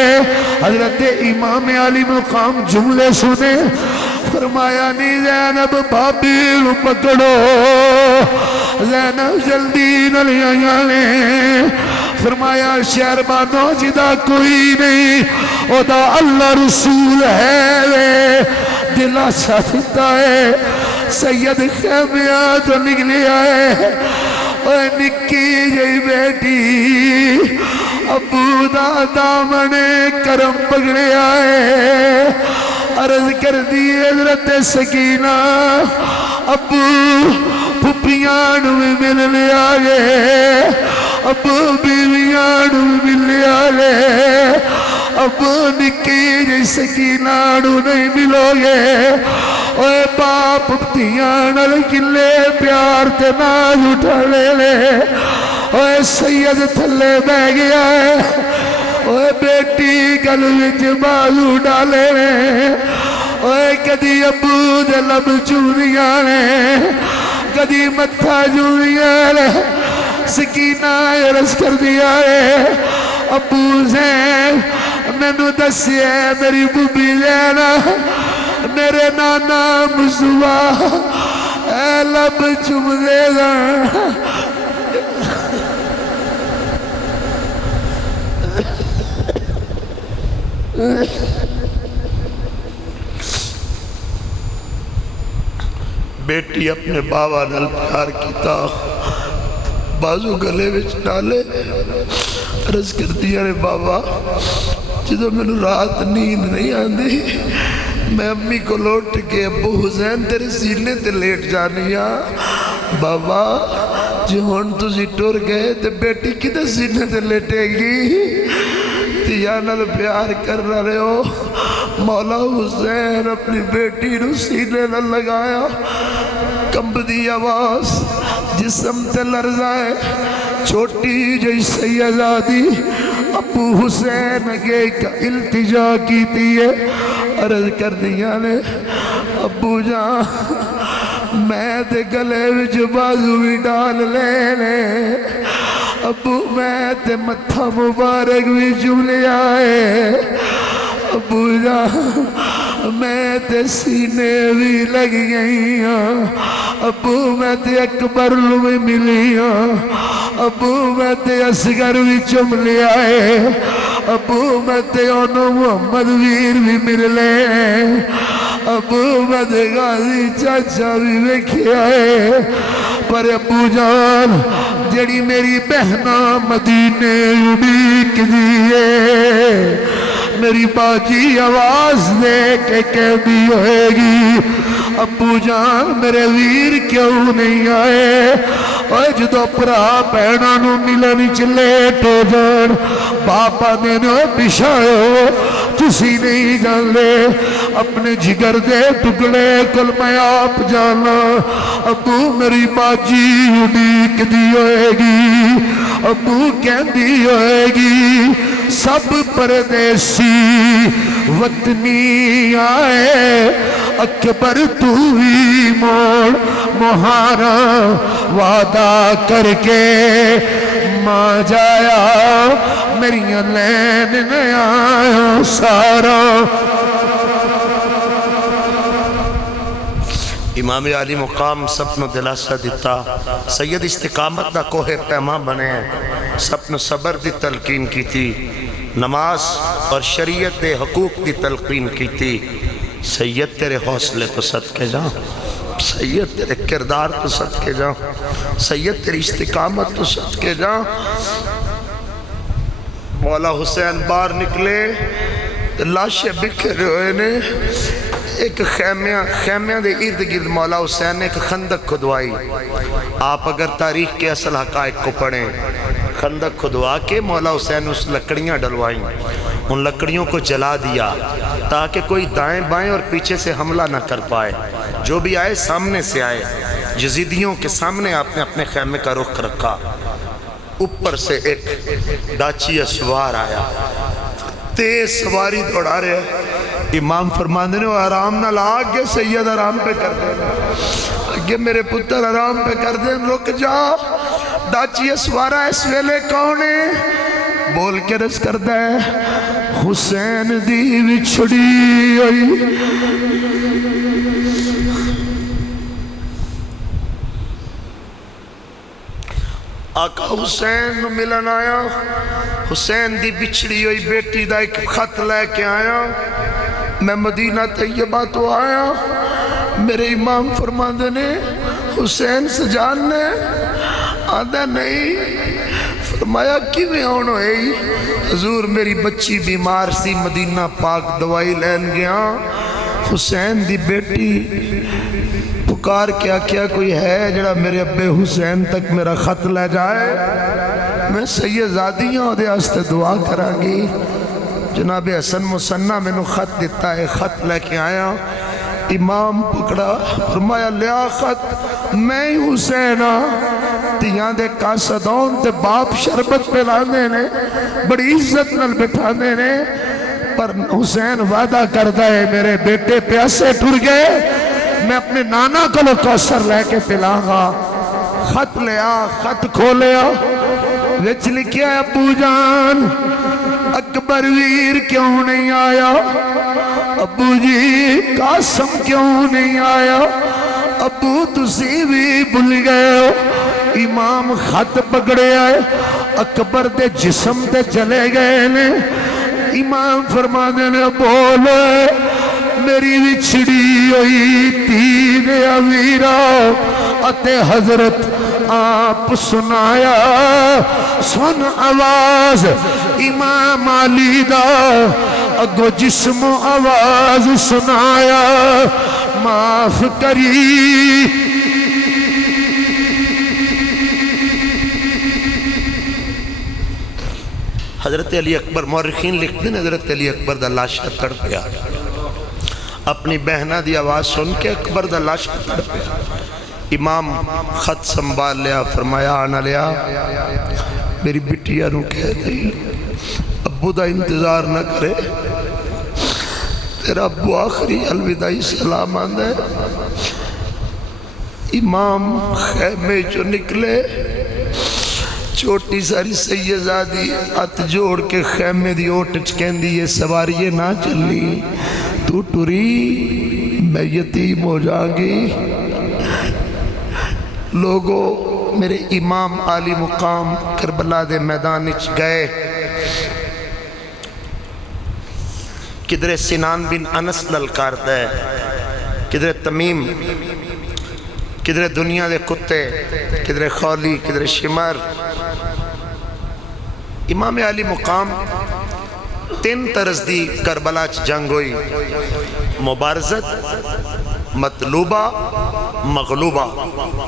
حضرت امام علی مقام جملے سنے فرمایا نہیں زینب بابی پکڑو زینب جلدی نلیانے فرمایا شہر بانو جدا کوئی نہیں او دا اللہ رسول ہے دلہ ساتھتا ہے سید خیمیاں تو نکلی آئے اے نکی جی بیٹی ابو دا دامنے کرم پگڑے آئے عرض کر دی حضرت سکینہ ابو پھپیاں بھی مل لیا لے ابو بیویاں بھی مل لیا لے ابو نکی جی سکینہ نہیں ملو گے اوے باپ پھپیاں کلے پیار تے ناز اٹھا لے لے اوے سید تھلے بہ گیا ہے اوے بیٹی گل وچ بازو ڈالے لے اوے کدی ابو دے لب چوریاں نے کدی متھا چوریاں نے سکینہ عرض کر دیا ہے ابو زین میں نو دسیا میری بوبی لینا میرے نانا مصطفیٰ اے لب چوم دے گا بیٹی اپنے بابا نال پیار کیتا بازو گلے وچ ڈالے عرض کرتی ہے بابا جدو میں رات نیند نہیں آندی میں امی کو لوٹ کے ابو حسین تیرے سینے تے لیٹ جانی بابا جو ہون تسی ٹور گئے تے بیٹی کدھے سینے تے لیٹے گی یا نال پیار کر رہے ہو مولا حسین اپنی بیٹی نو سینے نہ لگایا کمب دی آواز جسم تے لرزائے چھوٹی جی سیدادی ابو حسین کے التجا کی دیئے عرض کر دیا نے ابو جان میں تے گلے وچ بازو بھی ڈال لے ابو میں تے متھا مبارک بھی جھولے آئے ابو جان میں تے سینے بھی لگ گئی ابو میں تے اکبر بھی ملی ابو میں تے اصغر بھی چم لے آئے ابو میں تے انو محمد ویر بھی مل لے ابو میں تے غازی چاچا بھی ویکھے آئے پر ابو جان جڑی میری بہنا مدینے اڑیک دیئے میری باجی آواز دے کے کہتی ہوئے گی ابو جان میرے ویر کیوں نہیں آئے اور جدو پرا پہنا نو ملن چلے تو جان پاپا دینے پشائے ہو تسی نہیں جان لے اپنے جگر دے ٹکڑے کل میں آپ جانا ابو میری باجی اڑیک دی ہوئے گی ابو کہتی ہوئے گی سب پردیسی وطنی آئے اکبر تو ہی موڑ مہارا وعدہ کر کے ماں جایا میری لین میں آیا سارا امام علی مقام سپن دلاسہ دیتا سید استقامت دا کوہ پیما بنے سپن صبر دی تلقین کی تھی نماز اور شریعت دے حقوق دی تلقین کی تھی سید تیرے حوصلے تو صدقے جاؤں سید تیرے کردار تو صدقے جاؤں سید تیری استقامت تو صدقے جاؤں مولا حسین باہر نکلے لاشے بکھر ہوئے نے ایک خیمیاں دے ارد گرد مولا حسین نے ایک خندق کھدوائی آپ اگر تاریخ کے اصل حقائق کو پڑھیں خندق کھدوا کے مولا حسین اس لکڑیاں ڈلوائیں ان لکڑیوں کو جلا دیا تاکہ کوئی دائیں بائیں اور پیچھے سے حملہ نہ کر پائے جو بھی آئے سامنے سے آئے یزیدیوں کے سامنے آپ نے اپنے خیمے کا رخ رکھا اوپر سے ایک ڈاچی سوار آیا تیز سواری دوڑا رہے امام فرماندے نے آرام نہ لاگ گے سید آرام پہ کر دیں اگے میرے پتر آرام پہ کر دیں رک جا ڈاچی سوارا اس ویلے کونے بول کے رس کر دے حسین دی وچھڑی آقا حسین نو ملن آیا، حسین دی بچھڑی ہوئی بیٹی دا ایک خط لے کے آیا، میں مدینہ طیبہ تو آیا، میرے امام فرماندے نے حسین سجان نے آدھا نہیں، فرمایا کی میں آنو ہے، حضور میری بچی بیمار سی، مدینہ پاک دوائی لین گیا، حسین دی بیٹی پکار کیا کیا کوئی ہے جڑا میرے ابے حسین تک میرا خط لے جائے، میں سید زادیاں دے آستے دعا کرا گی، جناب حسن مسنہ میں نے خط دیتا ہے، خط لے کے آیا، امام پکڑا فرمایا لیا خط، میں حسین تیاں دے کاسدون تے باپ شربت پہ لانے نے بڑی عزت نل بٹھانے نے، پر حسین وعدہ کردہ ہے میرے بیٹے پیاسے ٹر گئے، میں اپنے نانا کو کوثر لے کے پلاں گا، خط لیا، خط کھولیا، وچ لکھیا ہے ابو جان اکبر ویر کیوں نہیں آیا، ابو جی قاسم کیوں نہیں آیا، ابو تسی بھی بھول گئے ہو، امام خط پکڑے آئے، اکبر دے جسم تے چلے گئے نے، امام فرمانے نے بولے میری بچھڑی ہوئی تین امیرہ اتے حضرت آپ سنایا، سن آواز امام علی دا اگو جسم آواز سنایا، معاف کری حضرت علی اکبر مورخین لکھتے ہیں حضرت علی اکبر دا لاشا تڑپ گیا، اپنی بہنہ دی آواز سن کے اکبر دا لاشا تڑپ گیا، امام خط سنبھال لیا، فرمایا آنا لیا، میری بٹیا رو کہہ گئی ابو دا انتظار نہ کرے، تیرا ابو آخری الوداعی سلام آنے، امام خیمے جو نکلے، چھوٹی ساری سیدزادی ہاتھ جوڑ کے خیمے دی اوٹ چکین دی یہ سواریے نہ چلی، تو ٹری میں یتیم ہو جاگی، لوگوں میرے امام عالی مقام کربلا دے میدان اچ گئے، کدھر سنان بن انس للکارتا ہے، کدھر تمیم، کدھر دنیا دے کتے، کدھر خولی، کدھر شمر، امام علی مقام تین طرز دی کربلا جنگ ہوئی، مبارزت، مطلوبہ، مغلوبہ،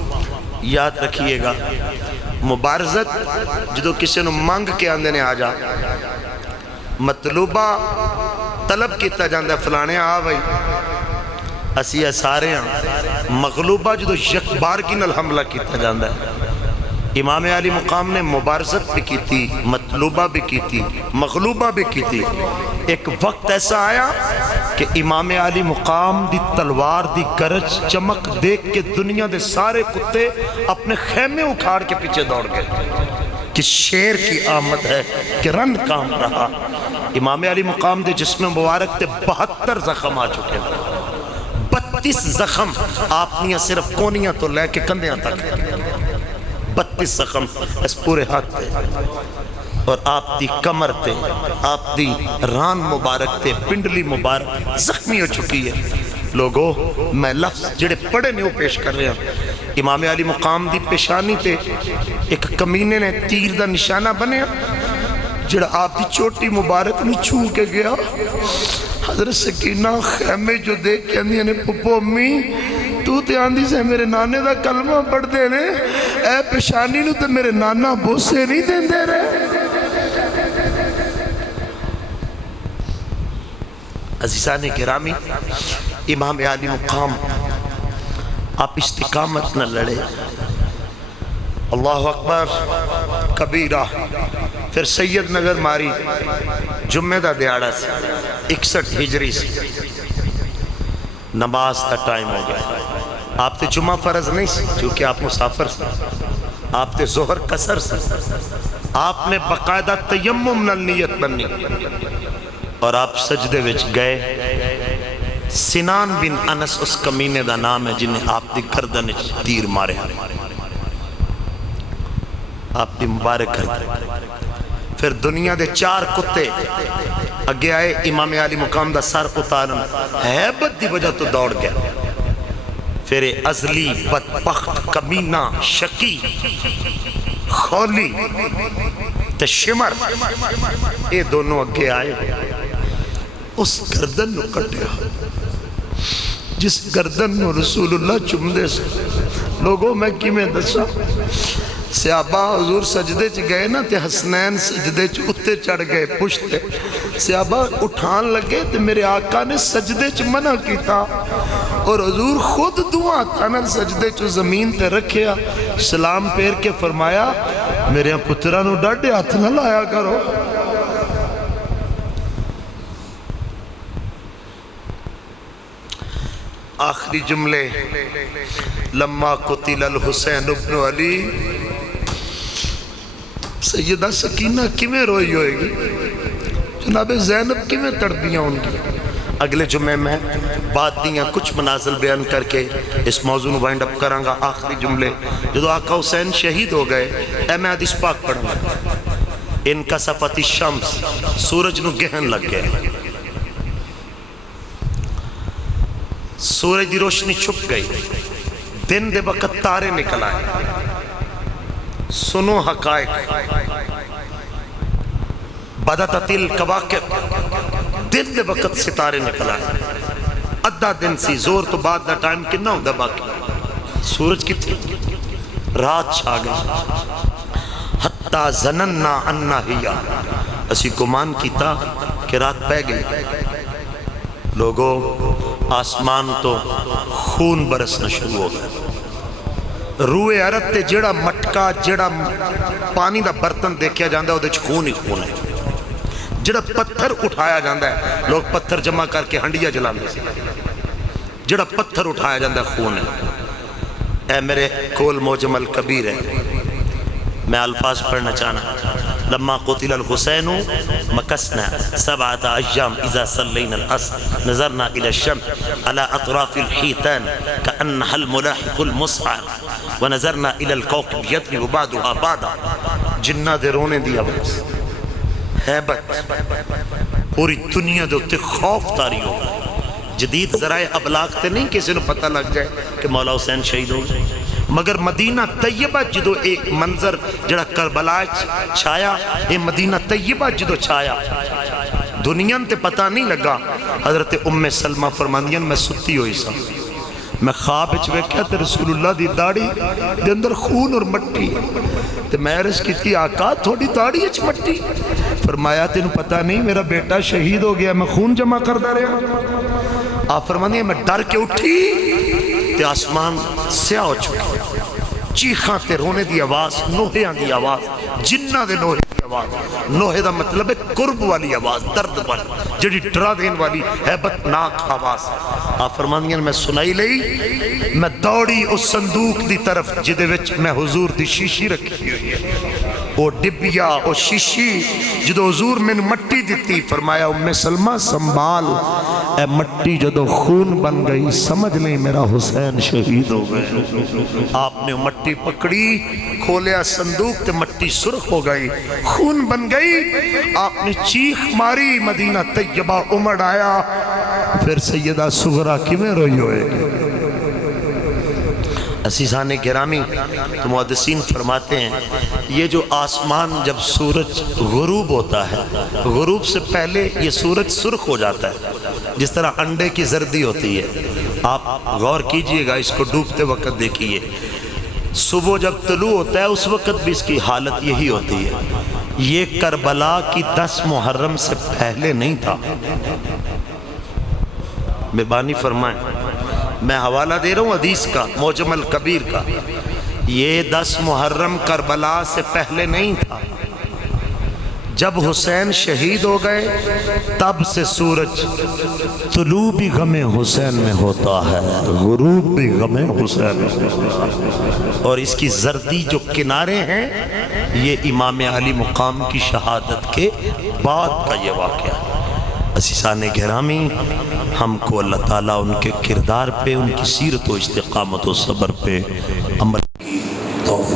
یاد رکھیے گا، مبارزت جدو کسی نے مانگ کے آندے نے آ جا، مطلوبہ طلب کیتا جاندہ فلانے آ بھائی، اسیہ سارے ہیں، مغلوبہ جدو یکبار کی نل حملہ کیتا جاندہ ہے، امام علی مقام نے مبارزت بھی کی تھی، مطلوبہ بھی کی تھی، مغلوبہ بھی کی تھی، ایک وقت ایسا آیا کہ امام علی مقام دی تلوار دی گرج چمک دیکھ کے دنیا دے سارے کتے اپنے خیمے اکھاڑ کے پیچھے دوڑ گئے کہ شیر کی آمد ہے کہ رن کام رہا، امام علی مقام دے جسم مبارک تے 72 زخم آ چکے، 32 زخم آپ نیاں صرف کونیاں تو لے کے کندیاں تک، 32 زخم اس پورے ہاتھ تھے، اور آپ دی کمر تے، آپ دی ران مبارک تے، پنڈلی مبارک زخمی ہو چکی ہے، لوگوں میں لفظ جڑے پڑھے نہیں پیش کر رہے ہیں، امام علی مقام دی پیشانی تے ایک کمینے نے تیر دا نشانہ بنے، جڑا آپ دی چوٹی مبارک میں چھو کے گیا، حضرت سکینہ خیمے جو دیکھ کے اندیا نے پپو امی تو تے آندھی سے میرے نانے دا کلمہ پڑھ دے رہے، اے پیشانی نو تے میرے نانا بوسے نہیں دے رہے۔ عزیزان گرامی، امام علی مقام آپ استقامت نہ لڑے، اللہ اکبر کبیرہ، پھر سید نگر ماری جمعہ دا دیاڑا 61 ہجری سے نماز تا ٹائم ہو گیا، آپ تے جمعہ فرض نہیں سی کیونکہ آپ مسافر آپ تے ظہر قصر آپ نے باقاعدہ تیمم نال نیت بننی اور آپ سجدے وچ گئے، سنان بن انس اس کمینے دا نام ہے جنہیں آپ دی گردن تیر مارے، آپ کی مبارک ہے۔ پھر دنیا دے 4 کتے اگے آئے، امام علی مقام دا سر اتارا، ہیبت دی وجہ تو دوڑ گئے۔ پھر ازلی بدبخت کمینہ شکی خولی تے شمر، یہ دونوں اگے آئے، اس گردن نو کٹیا، جس گردن نو رسول اللہ چمدے سے لوگوں میں کی میں دسا صحابہ حضور سجدے چ گئے نا تے حسنین سجدے چ اتے چڑھ گئے پشت صحابہ اٹھان لگے تے میرے آقا نے سجدے چ منع کیتا اور حضور خود دعا تنل سجدے چ زمین تے رکھیا، سلام پیر کے فرمایا میرے پترہ نو ڈاڈے ہاتھ نہ لایا کرو۔ آخری جملے، لما قتل الحسین ابن علی، سیدہ سکینہ کیویں روئی ہوئے گی، جناب زینب کیویں تڑپیاں ان کی۔ اگلے جمعے میں بات دیاں کچھ مناظر بیان کر کے اس موضوع میں وائنڈ اپ کرانگا۔ آخری جملے، جو آقا حسین شہید ہو گئے، اے میں حدیث پاک پڑھوں گا، ان کا صفت الشمس، سورج نو گہن لگ گئے، سورج دی روشنی چھپ گئی، دن دے وقت تارے نکل آئے، سنو حقائق، بدت الکواکب، دن دے وقت ستارے نکل آئے، ادھا دن سی زور تو بعد دا ٹائم کننا ہوں دا باقی، سورج کی رات چھا گئی، حتی زنننا انہا ہی، اسی گمان کیتا کہ رات پہ گئی، لوگوں آسمان تو خون برسنا شروع ہو گیا، روئے عرب تے جڑا مٹکا جڑا پانی دا برتن دیکھیا جاندہ ہے وہ خون ہی خون ہے، جڑا پتھر اٹھایا جاندہ ہے لوگ پتھر جمع کر کے ہنڈیا جلانے، جڑا پتھر اٹھایا جاندہ ہے خون ہے۔ اے میرے کول موجم الکبیر ہے، میں الفاظ پڑھنا چاہنا، لما قتل الحسین مکسنا 7 ایام اذا صلینا العصر نظرنا الى الشمس على اطراف الحیتان كأنها الملاحق المصعد ونظرنا الى الكوكب يطلع بعضها بعضا، جنہ دے رونے دیا ہیبت پوری دنیا دے اتے خوف تاری ہو، جدید ذرائع ابلاغ تے نہیں کسی نے پتہ لگ جائے کہ مولا حسین شہید ہو گئے، مگر مدینہ طیبہ جدو ایک منظر جڑا کربلا چھایا، یہ مدینہ طیبہ جدو چھایا، دنیا تے پتہ نہیں لگا۔ حضرت ام سلمہ فرماندیاں میں ستی ہوئی سا، میں خواب اچھوے کہتے رسول اللہ دی داڑی دے اندر خون اور مٹی، تے میں عرض کی تھی آقا تھوڑی داڑی اچھ مٹی، فرمایا تینوں پتہ نہیں میرا بیٹا شہید ہو گیا، میں خون جمع کر دا رہا۔ آپ فرماندیاں میں ڈر کے اٹھی تے آسمان سیاہ ہو چکے، چیخاں تے رونے دی آواز، نوہیاں دی آواز، جنہ دے نوہے دی آواز، نوہے دا مطلب ہے قرب والی آواز، درد والی، جڑی ڈرا دین والی ہیبت ناک آواز۔ آپ فرماندیاں میں سنائی لئی، میں دوڑی اس صندوق دی طرف جدے وچ میں حضور دی شیشی رکھی ہوئی، او ڈبیا او شیشی جدو حضور میں مٹی دیتی، فرمایا ام سلمہ سنبھال، اے مٹی جدو خون بن گئی سمجھ نہیں میرا حسین شہید ہو گئے۔ آپ نے مٹی پکڑی، کھولیا صندوق تے مٹی سرخ ہو گئی، خون بن گئی، آپ نے چیخ ماری، مدینہ طیبہ امڑ آیا۔ پھر سیدہ صغرا کیویں روئی ہوئے، عزیزان گرامی تو محدثین فرماتے ہیں یہ جو آسمان جب سورج غروب ہوتا ہے، غروب سے پہلے یہ سورج سرخ ہو جاتا ہے، جس طرح انڈے کی زردی ہوتی ہے۔ آپ غور کیجئے گا، اس کو ڈوبتے وقت دیکھئے، صبح جب طلوع ہوتا ہے اس وقت بھی اس کی حالت یہی ہوتی ہے۔ یہ کربلا کی 10 محرم سے پہلے نہیں تھا، مہربانی فرمائیں، میں حوالہ دے رہا ہوں حدیث کا، موجم الکبیر کا، یہ 10 محرم کربلا سے پہلے نہیں تھا۔ جب حسین شہید ہو گئے تب سے سورج طلوع بھی غم حسین میں ہوتا ہے، غروب بھی غم حسین میں ہوتا ہے، اور اس کی زردی جو کنارے ہیں یہ امام علی مقام کی شہادت کے بعد کا یہ واقعہ ہے۔ عزیزان گرامی، ہم کو اللہ تعالیٰ ان کے کردار پہ، ان کی سیرت و استقامت و صبر پہ عمل